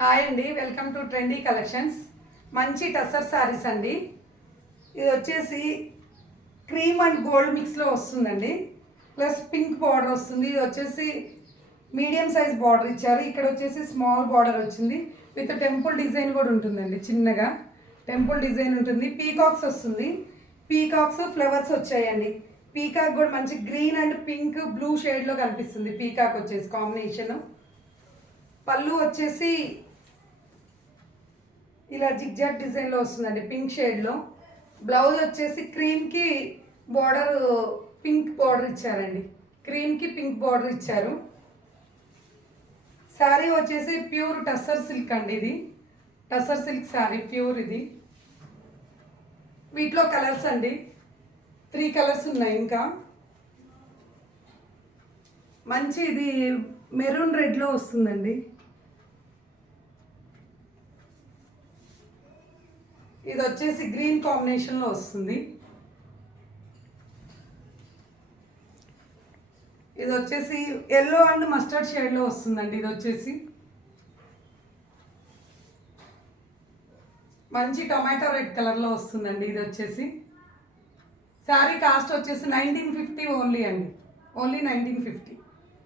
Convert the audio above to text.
Hi అండి, welcome to trendy collections. మంచి టసర్ శారీస్ అండి. ఇది వచ్చేసి క్రీమ్ అండ్ గోల్డ్ మిక్స్లో వస్తుందండి. ప్లస్ పింక్ బార్డర్ వస్తుంది. ఇది వచ్చేసి మీడియం సైజ్ బార్డర్ ఇచ్చారు. ఇక్కడ వచ్చేసి స్మాల్ బార్డర్ వచ్చింది. విత్ టెంపుల్ డిజైన్ కూడా ఉంటుందండి. చిన్నగా టెంపుల్ డిజైన్ ఉంటుంది. పీకాక్స్ వస్తుంది. పీకాక్స్ ఫ్లవర్స్ వచ్చాయండి. పీకాక్ కూడా మంచి గ్రీన్ అండ్ పింక్ బ్లూ షేడ్లో కనిపిస్తుంది. పీకాక్ వచ్చేసి కాంబినేషన్. పళ్ళు వచ్చేసి ఇలా జిగ్జాగ్ డిజైన్లో వస్తుందండి, పింక్ షేడ్లో. బ్లౌజ్ వచ్చేసి క్రీమ్కి బార్డర్, పింక్ బార్డర్ ఇచ్చారండి. క్రీమ్కి పింక్ బార్డర్ ఇచ్చారు. శారీ వచ్చేసి ప్యూర్ టస్సర్ సిల్క్ అండి. ఇది టస్సర్ సిల్క్ శారీ ప్యూర్. ఇది వీటిలో కలర్స్ అండి, 3 కలర్స్ ఉన్నాయి. ఇంకా మంచి ఇది మెరూన్ రెడ్లో వస్తుందండి. ఇది వచ్చేసి గ్రీన్ కాంబినేషన్లో వస్తుంది. ఇది వచ్చేసి ఎల్లో అండ్ మస్టర్డ్ షేడ్లో వస్తుందండి. ఇది వచ్చేసి మంచి టొమాటో రెడ్ కలర్లో వస్తుందండి. ఇది వచ్చేసి శారీ కాస్ట్ వచ్చేసి 1950 ఓన్లీ అండి. ఓన్లీ 1950.